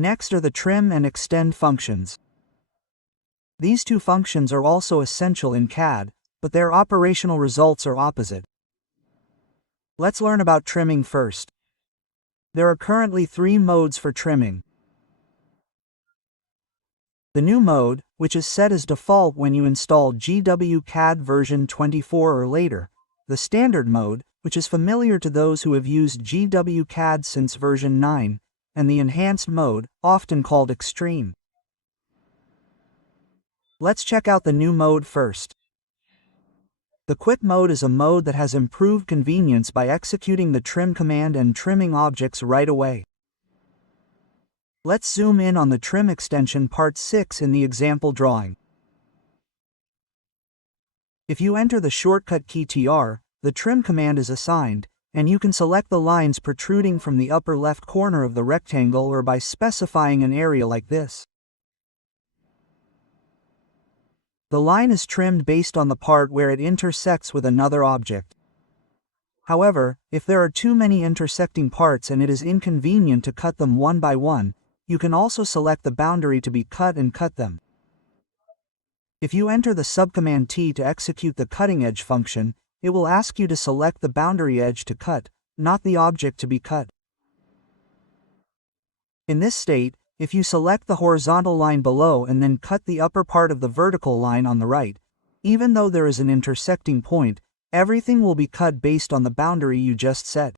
Next are the trim and extend functions. These two functions are also essential in CAD, but their operational results are opposite. Let's learn about trimming first. There are currently 3 modes for trimming. The new mode, which is set as default when you install Zwcad version 24 or later, the standard mode, which is familiar to those who have used Zwcad since version 9, and the enhanced mode, often called extreme. Let's check out the new mode first. The quick mode is a mode that has improved convenience by executing the trim command and trimming objects right away. Let's zoom in on the trim extension part 6 in the example drawing. If you enter the shortcut key TR, the trim command is assigned, and you can select the lines protruding from the upper left corner of the rectangle or by specifying an area like this. The line is trimmed based on the part where it intersects with another object. However, if there are too many intersecting parts and it is inconvenient to cut them one by one, you can also select the boundary to be cut and cut them. If you enter the subcommand T to execute the cutting edge function, it will ask you to select the boundary edge to cut, not the object to be cut. In this state, if you select the horizontal line below and then cut the upper part of the vertical line on the right, even though there is an intersecting point, everything will be cut based on the boundary you just set.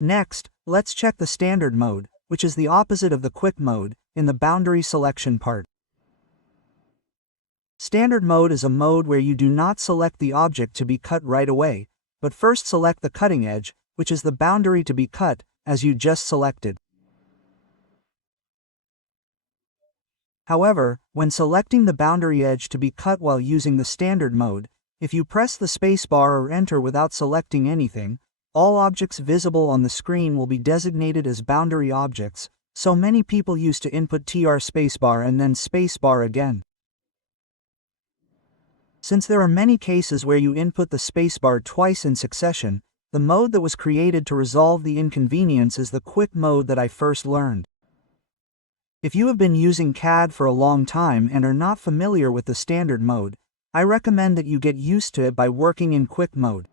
Next, let's check the standard mode, which is the opposite of the quick mode, in the boundary selection part. Standard mode is a mode where you do not select the object to be cut right away, but first select the cutting edge, which is the boundary to be cut, as you just selected. However, when selecting the boundary edge to be cut while using the standard mode, if you press the spacebar or enter without selecting anything, all objects visible on the screen will be designated as boundary objects, so many people used to input TR spacebar and then spacebar again. Since there are many cases where you input the spacebar twice in succession, the mode that was created to resolve the inconvenience is the quick mode that I first learned. If you have been using CAD for a long time and are not familiar with the standard mode, I recommend that you get used to it by working in quick mode.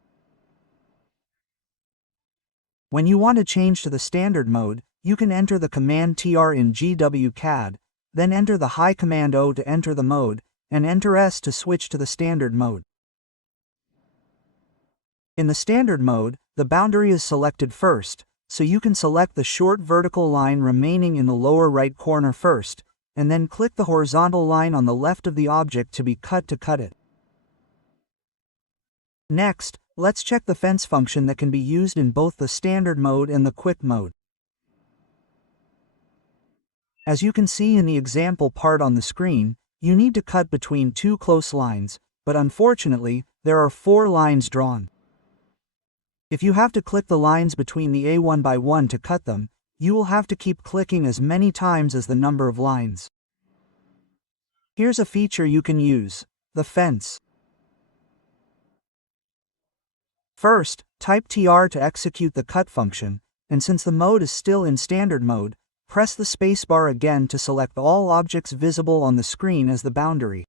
When you want to change to the standard mode, you can enter the command TR in Zwcad, then enter the high command O to enter the mode, and enter S to switch to the standard mode. In the standard mode, the boundary is selected first, so you can select the short vertical line remaining in the lower right corner first, and then click the horizontal line on the left of the object to be cut to cut it. Next, let's check the fence function that can be used in both the standard mode and the quick mode. As you can see in the example part on the screen, you need to cut between 2 close lines, but unfortunately, there are 4 lines drawn. If you have to click the lines between the A one by one to cut them, you will have to keep clicking as many times as the number of lines. Here's a feature you can use: the fence. First, type TR to execute the cut function, and since the mode is still in standard mode, press the spacebar again to select all objects visible on the screen as the boundary.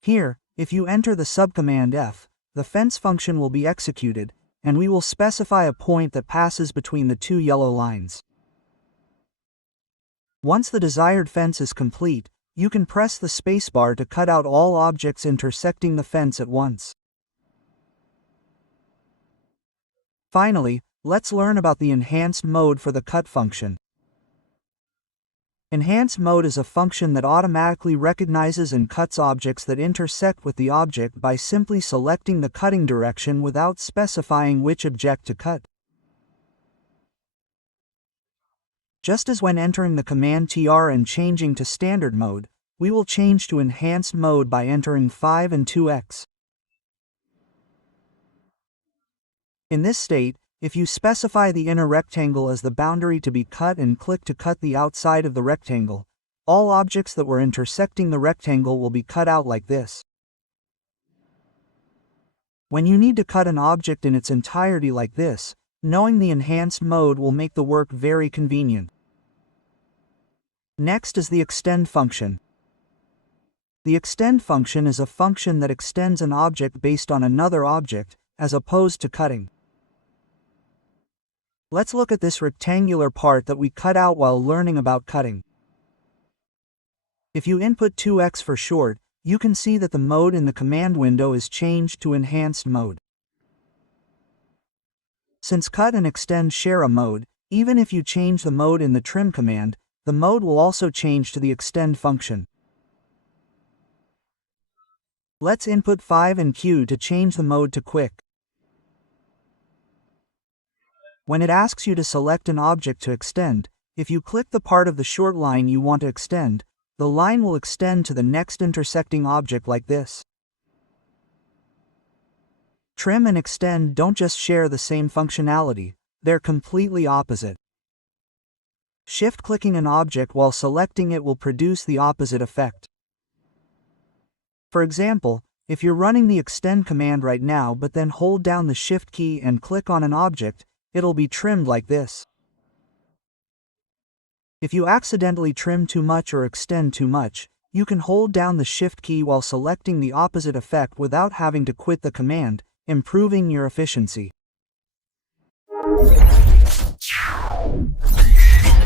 Here, if you enter the subcommand F, the fence function will be executed, and we will specify a point that passes between the 2 yellow lines. Once the desired fence is complete, you can press the spacebar to cut out all objects intersecting the fence at once. Finally, let's learn about the enhanced mode for the cut function. Enhanced mode is a function that automatically recognizes and cuts objects that intersect with the object by simply selecting the cutting direction without specifying which object to cut. Just as when entering the command TR and changing to standard mode, we will change to enhanced mode by entering 5 and 2x. In this state, if you specify the inner rectangle as the boundary to be cut and click to cut the outside of the rectangle, all objects that were intersecting the rectangle will be cut out like this. When you need to cut an object in its entirety like this, Knowing the enhanced mode will make the work very convenient. Next is the extend function. The extend function is a function that extends an object based on another object, as opposed to cutting. Let's look at this rectangular part that we cut out while learning about cutting. If you input 2x for short, you can see that the mode in the command window is changed to enhanced mode. Since cut and extend share a mode, even if you change the mode in the trim command, the mode will also change to the extend function. Let's input 5 and Q to change the mode to quick. When it asks you to select an object to extend, if you click the part of the short line you want to extend, the line will extend to the next intersecting object like this. Trim and extend don't just share the same functionality, they're completely opposite. Shift-clicking an object while selecting it will produce the opposite effect. For example, if you're running the extend command right now but then hold down the Shift key and click on an object, it'll be trimmed like this. If you accidentally trim too much or extend too much, you can hold down the Shift key while selecting the opposite effect without having to quit the command, improving your efficiency.